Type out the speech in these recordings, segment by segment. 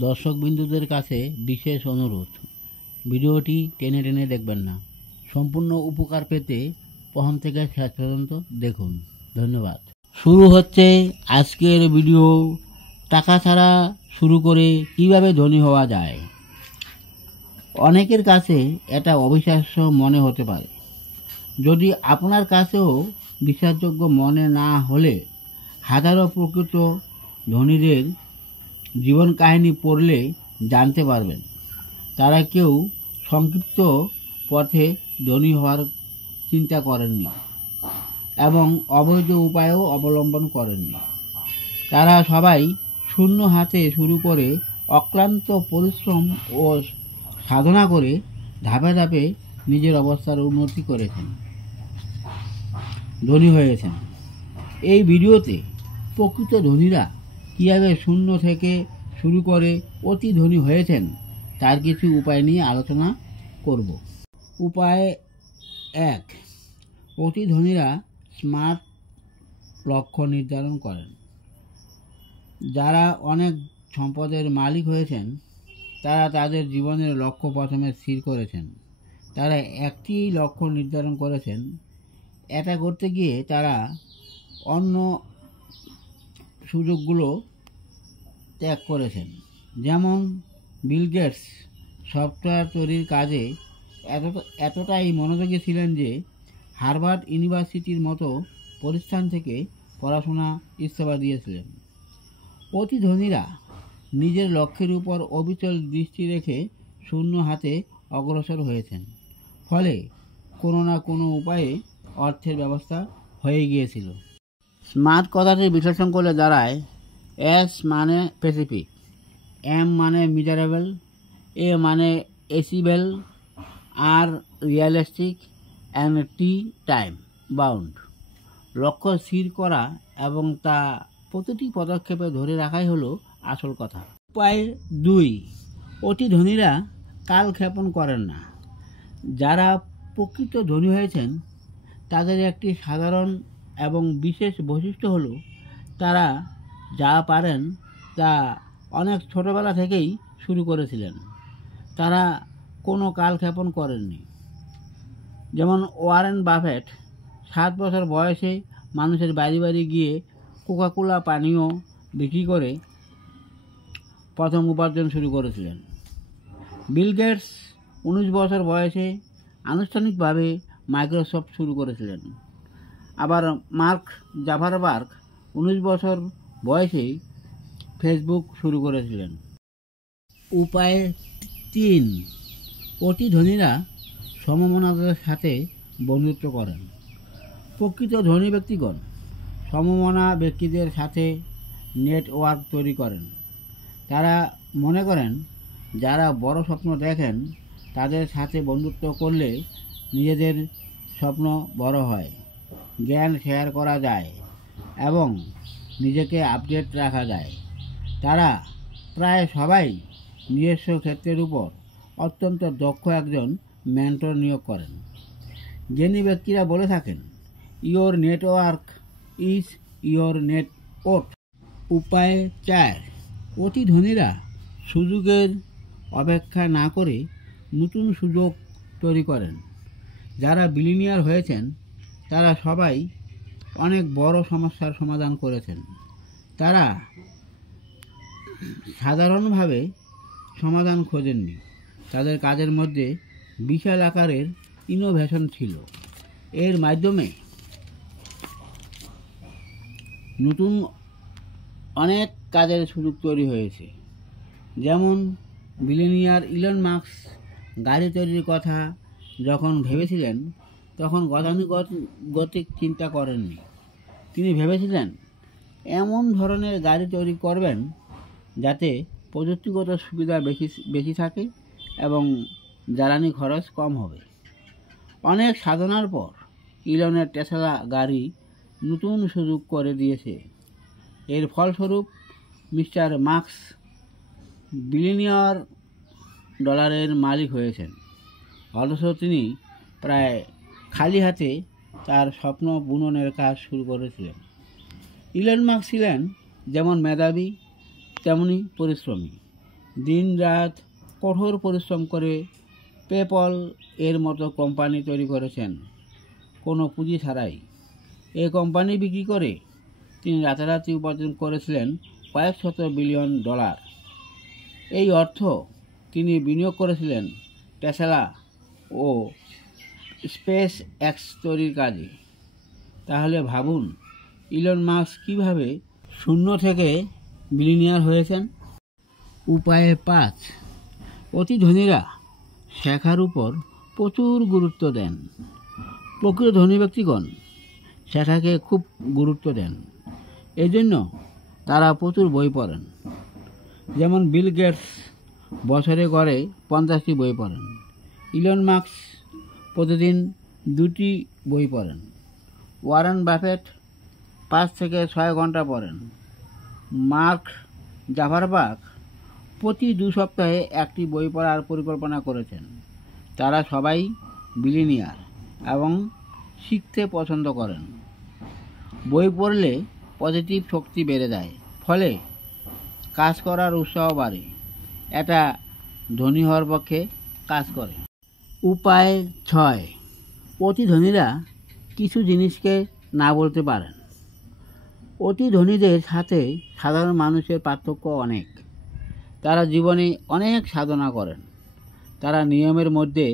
দর্শকবিন্দুদের কাছে বিশেষ অনুরোধ, ভিডিওটি টেনে টেনে দেখবেন না। সম্পূর্ণ উপকার পেতে প্রথম থেকে শেষ পর্যন্ত দেখুন। ধন্যবাদ। শুরু হচ্ছে আজকের ভিডিও। টাকা ছাড়া শুরু করে কিভাবে ধনী হওয়া যায়। অনেকের কাছে এটা অবিশ্বাস্য মনে হতে পারে। যদি আপনার কাছেও বিশ্বাসযোগ্য মনে না হলে হাজারো প্রকৃত ধনীদের জীবন কাহিনী পড়লে জানতে পারবেন তারা কেউ সংক্ষিপ্ত পথে ধনী হওয়ার চিন্তা করেননি এবং অবৈধ উপায়ও অবলম্বন করেননি। তারা সবাই শূন্য হাতে শুরু করে অক্লান্ত পরিশ্রম ও সাধনা করে ধাপে ধাপে নিজের অবস্থার উন্নতি করেছেন, ধনী হয়েছেন। এই ভিডিওতে প্রকৃত ধনীরা কীভাবে শূন্য থেকে শুরু করে অতি ধনী হয়েছেন তার কিছু উপায় নিয়ে আলোচনা করব। উপায় 1, অতি ধনীরা স্মার্ট লক্ষ্য নির্ধারণ করেন। যারা অনেক সম্পদের মালিক হয়েছেন তারা তাদের জীবনের লক্ষ্য প্রথমে স্থির করেছেন। তারা একটি লক্ষ্য নির্ধারণ করেছেন। এটা করতে গিয়ে তারা অন্য সুযোগগুলো ত্যাগ করেছেন। যেমন বিল গেটস সফটওয়্যার তৈরির কাজে এতটাই মনোযোগী ছিলেন যে হার্ভার্ড ইউনিভার্সিটির মতো প্রতিষ্ঠান থেকে পড়াশোনা ইস্তফা দিয়েছিলেন। অতি ধনীরা নিজের লক্ষ্যের উপর অবিচল দৃষ্টি রেখে শূন্য হাতে অগ্রসর হয়েছেন। ফলে কোনো না কোনো উপায়ে অর্থের ব্যবস্থা হয়ে গিয়েছিল। স্মার্ট কথাটি বিশ্লেষণ করলে দাঁড়ায়, এস মানে স্পেসিফিক, এম মানে মেজারেবল, এ মানে achievable, R realistic, and T time bound. লক্ষ্য স্থির করা এবং তা প্রতিটি পদক্ষেপে ধরে রাখাই হলো আসল কথা। উপায় 2, অতি ধনীরা কালক্ষেপণ করেন না। যারা প্রকৃত ধনী হয়েছেন তাদের একটি সাধারণ এবং বিশেষ বৈশিষ্ট্য হলো তারা যা পারেন তা অনেক ছোটবেলা থেকেই শুরু করেছিলেন। তারা কোনো কালক্ষেপণ করেননি। যেমন ওয়ারেন বাফেট 7 বছর বয়সে মানুষের বাড়ি বাড়ি গিয়ে কোকাকোলা পানীয় বিক্রি করে প্রথম উপার্জন শুরু করেছিলেন। বিল গেটস 19 বছর বয়সে আনুষ্ঠানিকভাবে মাইক্রোসফট শুরু করেছিলেন। আবার মার্ক জাকারবার্গ 19 বছর বয়সেই ফেসবুক শুরু করেছিলেন। উপায় 3, অতি ধনীরা সমমনাদের সাথে বন্ধুত্ব করেন। প্রকৃত ধনী ব্যক্তিগণ সমমনা ব্যক্তিদের সাথে নেটওয়ার্ক তৈরি করেন। তারা মনে করেন যারা বড় স্বপ্ন দেখেন তাদের সাথে বন্ধুত্ব করলে নিজেদের স্বপ্ন বড় হয়, জ্ঞান শেয়ার করা যায় এবং নিজেকে আপডেট রাখা যায়। তারা প্রায় সবাই নিজস্ব ক্ষেত্রের উপর অত্যন্ত দক্ষ একজন মেন্টর নিয়োগ করেন। জ্ঞানী ব্যক্তিরা বলে থাকেন, your network is your net worth. উপায় 4, অতি ধনীরা সুযোগের অপেক্ষা না করে নতুন সুযোগ তৈরি করেন। যারা বিলিনিয়ার হয়েছেন তারা সবাই অনেক বড় সমস্যার সমাধান করেছেন। তারা সাধারণভাবে সমাধান খোঁজেননি। তাদের কাজের মধ্যে বিশাল আকারের ইনোভেশন ছিল। এর মাধ্যমে নতুন অনেক কাজের সুযোগ তৈরি হয়েছে। যেমন বিলিনিয়ার ইলন মাস্ক গাড়ি তৈরির কথা যখন ভেবেছিলেন তখন গতানুগতিক চিন্তা করেননি। তিনি ভেবেছিলেন এমন ধরনের গাড়ি তৈরি করবেন যাতে প্রযুক্তিগত সুবিধা বেশি থাকে এবং জ্বালানি খরচ কম হবে। অনেক সাধনার পর ইলনের টেসলা গাড়ি নতুন সুযোগ করে দিয়েছে। এর ফলস্বরূপ মিস্টার মাস্ক বিলিয়নিয়ার ডলারের মালিক হয়েছেন। অথচ তিনি প্রায় খালি হাতে তার স্বপ্ন বুননের কাজ শুরু করেছিলেন। ইলন মাস্ক ছিলেন যেমন মেধাবী তেমনি পরিশ্রমী। দিনরাত কঠোর পরিশ্রম করে পেপল এর মতো কোম্পানি তৈরি করেছেন কোনো পুঁজি ছাড়াই। এই কোম্পানি বিক্রি করে তিনি রাতারাতি উপার্জন করেছিলেন কয়েক শত বিলিয়ন ডলার। এই অর্থ তিনি বিনিয়োগ করেছিলেন টেসলা ও স্পেস এক্স তৈরির কাজে। তাহলে ভাবুন ইলন মাস্ক কীভাবে শূন্য থেকে বিলিয়নিয়ার হয়েছেন। উপায় 5, অতি ধনীরা শেখার উপর প্রচুর গুরুত্ব দেন। প্রকৃত ধনী ব্যক্তিগণ শেখাকে খুব গুরুত্ব দেন, এজন্য তারা প্রচুর বই পড়েন। যেমন বিল গেটস বছরে গড়ে 50টি বই পড়েন। ইলন মাস্ক প্রতিদিন 2টি বই পড়েন। ওয়ারেন বাফেট 5 থেকে 6 ঘন্টা পড়েন। মার্ক জাকারবার্গ প্রতি 2 সপ্তাহে 1টি বই পড়ার পরিকল্পনা করেছেন। তারা সবাই বিলিয়নিয়ার এবং শিখতে পছন্দ করেন। বই পড়লে পজিটিভ শক্তি বেড়ে যায়, ফলে কাজ করার উৎসাহ বাড়ে। এটা ধনী হওয়ার পক্ষে কাজ করে। উপায় 6, অতি ধনীরা কিছু জিনিসকে না বলতে পারেন। অতি ধনীদের সাথে সাধারণ মানুষের পার্থক্য অনেক। তারা জীবনে অনেক সাধনা করেন। তারা নিয়মের মধ্যে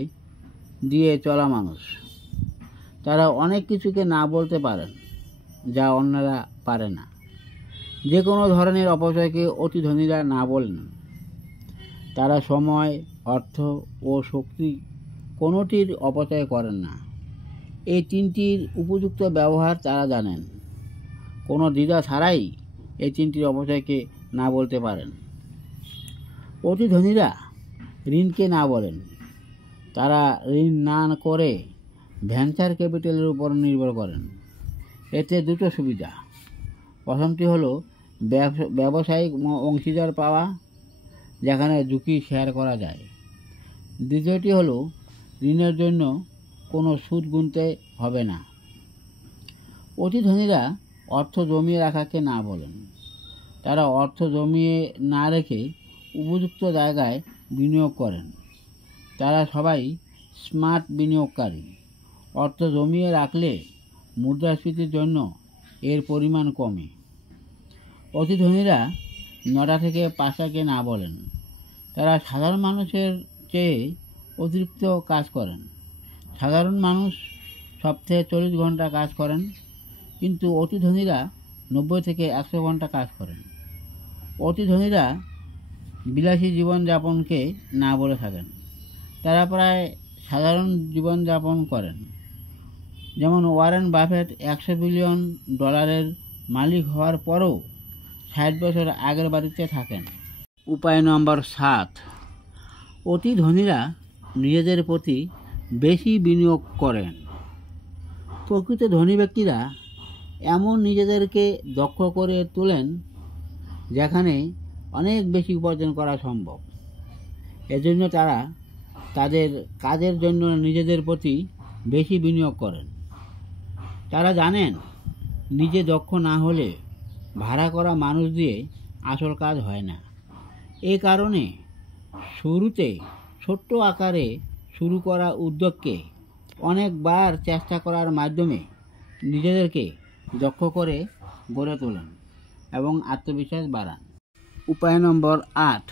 দিয়ে চলা মানুষ। তারা অনেক কিছুকে না বলতে পারেন যা অন্যরা পারে না। যে কোনো ধরনের অপচয়কে অতি ধনীরা না বলেন। তারা সময়, অর্থ ও শক্তি কোনোটির অপচয় করেন না। এই 3টির উপযুক্ত ব্যবহার তারা জানেন। কোনো দ্বিধা ছাড়াই এই 3টির অপচয়কে না বলতে পারেন। অতি ধনীরা ঋণকে না বলেন। তারা ঋণ না করে ভেঞ্চার ক্যাপিটালের উপর নির্ভর করেন। এতে 2টো সুবিধা। প্রথমটি হলো ব্যবসায়িক অংশীদার পাওয়া, যেখানে ঝুঁকি শেয়ার করা যায়। দ্বিতীয়টি হলো ঋণের জন্য কোনো সুদ গুনতে হবে না। অতি ধনীরা অর্থ জমিয়ে রাখাকে না বলেন। তারা অর্থ জমিয়ে না রেখে উপযুক্ত জায়গায় বিনিয়োগ করেন। তারা সবাই স্মার্ট বিনিয়োগকারী। অর্থ জমিয়ে রাখলে মুদ্রাস্ফীতির জন্য এর পরিমাণ কমে। অতি ধনীরা 9টা থেকে 5টাকে না বলেন। তারা সাধারণ মানুষের চেয়ে অতিরিক্ত কাজ করেন। সাধারণ মানুষ সপ্তাহে 40 ঘন্টা কাজ করেন, কিন্তু অতি ধনীরা 90 থেকে 100 ঘন্টা কাজ করেন। অতি ধনীরা বিলাসী জীবনযাপনকে না বলে থাকেন। তারা প্রায় সাধারণ জীবনযাপন করেন। যেমন ওয়ারেন বাফেট 100 বিলিয়ন ডলারের মালিক হওয়ার পরও 60 বছর আগের বাড়িতে থাকেন। উপায় নম্বর 7, অতি ধনীরা নিজেদের প্রতি বেশি বিনিয়োগ করেন। প্রকৃত ধনী ব্যক্তিরা এমন নিজেদেরকে দক্ষ করে তোলেন যেখানে অনেক বেশি উপার্জন করা সম্ভব। এজন্য তারা তাদের কাজের জন্য নিজেদের প্রতি বেশি বিনিয়োগ করেন। তারা জানেন নিজে দক্ষ না হলে ভাড়া করা মানুষ দিয়ে আসল কাজ হয় না। এই কারণে শুরুতে ছোট্ট আকারে শুরু করা উদ্যোগকে অনেকবার চেষ্টা করার মাধ্যমে নিজেদেরকে দক্ষ করে গড়ে তোলেন এবং আত্মবিশ্বাস বাড়ান। উপায় নম্বর 8,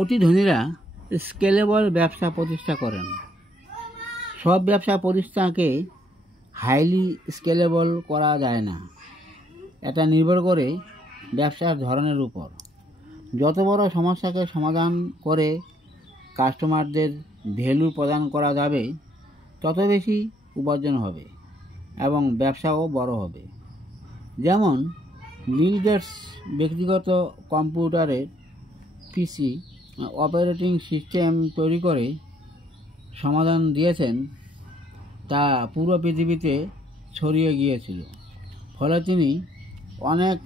অতি ধনীরা স্কেলেবল ব্যবসা প্রতিষ্ঠা করেন। সব ব্যবসা প্রতিষ্ঠানকে হাইলি স্কেলেবল করা যায় না। এটা নির্ভর করে ব্যবসার ধরনের উপর। যত বড় সমস্যাকে সমাধান করে কাস্টমারদের ভ্যালু প্রদান করা যাবে, তত বেশি উপার্জন হবে এবং ব্যবসাও বড় হবে। যেমন বিল গেটস ব্যক্তিগত কম্পিউটারের পিসি অপারেটিং সিস্টেম তৈরি করে সমাধান দিয়েছেন, তা পুরো পৃথিবীতে ছড়িয়ে গিয়েছিল। ফলে তিনি অনেক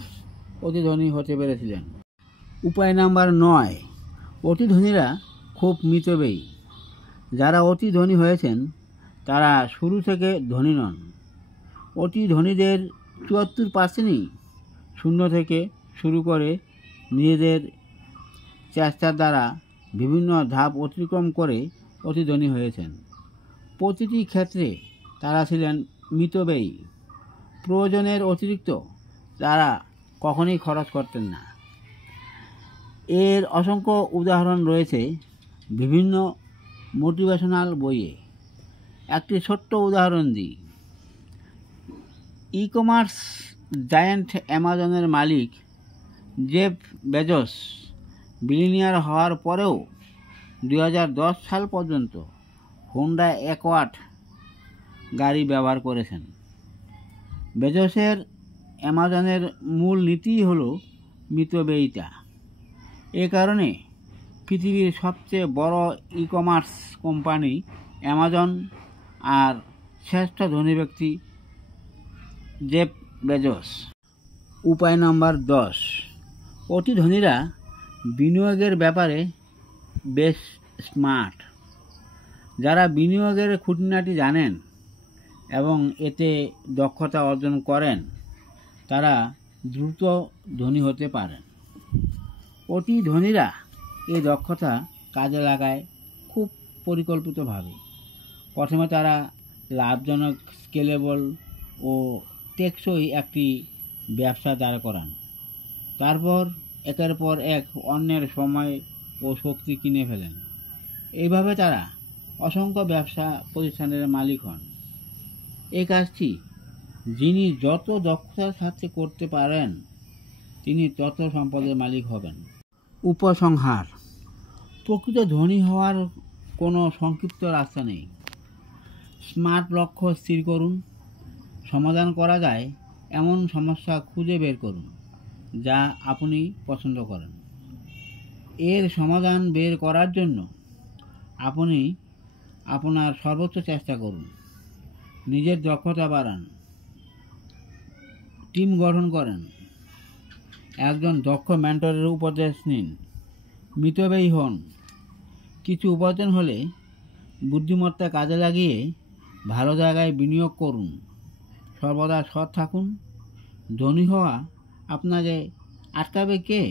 অতি ধনী হতে পেরেছিলেন। উপায় নাম্বার 9, অতি ধনীরা খুব মিতব্যয়ী। যারা অতি ধনী হয়েছেন তারা শুরু থেকে ধনী নন। অতি ধনীদের 74%ই শূন্য থেকে শুরু করে নিজেদের চেষ্টার দ্বারা বিভিন্ন ধাপ অতিক্রম করে অতি ধনী হয়েছেন। প্রতিটি ক্ষেত্রে তারা ছিলেন মিতব্যয়ী। প্রয়োজনের অতিরিক্ত তারা কখনোই খরচ করতেন না। এর অসংখ্য উদাহরণ রয়েছে বিভিন্ন মোটিভেশনাল বইয়ে। একটি ছোট্ট উদাহরণ দিই। ই কমার্স জায়ান্ট অ্যামাজনের মালিক জেফ বেজোস বিলিয়নিয়ার হওয়ার পরেও 2010 সাল পর্যন্ত হোন্ডা অ্যাকোয়ার্ড গাড়ি ব্যবহার করেছেন। বেজোসের অ্যামাজনের মূল নীতিই হলো মিতব্যয়িতা। এ কারণে পৃথিবীর সবচেয়ে বড় ই কমার্স কোম্পানি অ্যামাজন আর শ্রেষ্ঠ ধনী ব্যক্তি জেফ বেজোস। উপায় নম্বর 10, অতি ধনীরা বিনিয়োগের ব্যাপারে বেশ স্মার্ট। যারা বিনিয়োগের খুঁটিনাটি জানেন এবং এতে দক্ষতা অর্জন করেন তারা দ্রুত ধনী হতে পারেন। অতি ধনীরা এই দক্ষতা কাজে লাগায় খুব পরিকল্পিতভাবে। প্রথমে তারা লাভজনক, স্কেলেবল ও টেকসই একটি ব্যবসা দাঁড় করান। তারপর একের পর এক অন্যের সময় ও শক্তি কিনে ফেলেন। এইভাবে তারা অসংখ্য ব্যবসা প্রতিষ্ঠানের মালিক হন। এই কাজটি যিনি যত দক্ষতার সাথে করতে পারেন তিনি তত সম্পদের মালিক হবেন। উপসংহার: প্রকৃত ধনী হওয়ার কোনো সংক্ষিপ্ত রাস্তা নেই। স্মার্ট লক্ষ্য স্থির করুন, সমাধান করা যায় এমন সমস্যা খুঁজে বের করুন যা আপনি পছন্দ করেন। এর সমাধান বের করার জন্য আপনি আপনার সর্বোচ্চ চেষ্টা করুন। নিজের দক্ষতা বাড়ান, টিম গঠন করেন, একজন দক্ষ মেন্টরের উপদেশ নিন, মিতব্যয়ী হন। কিছু উপার্জন হলে বুদ্ধিমত্তা কাজে লাগিয়ে ভালো জায়গায় বিনিয়োগ করুন। সর্বদা সৎ থাকুন। ধনী হওয়া আপনাকে আটকাবে কে?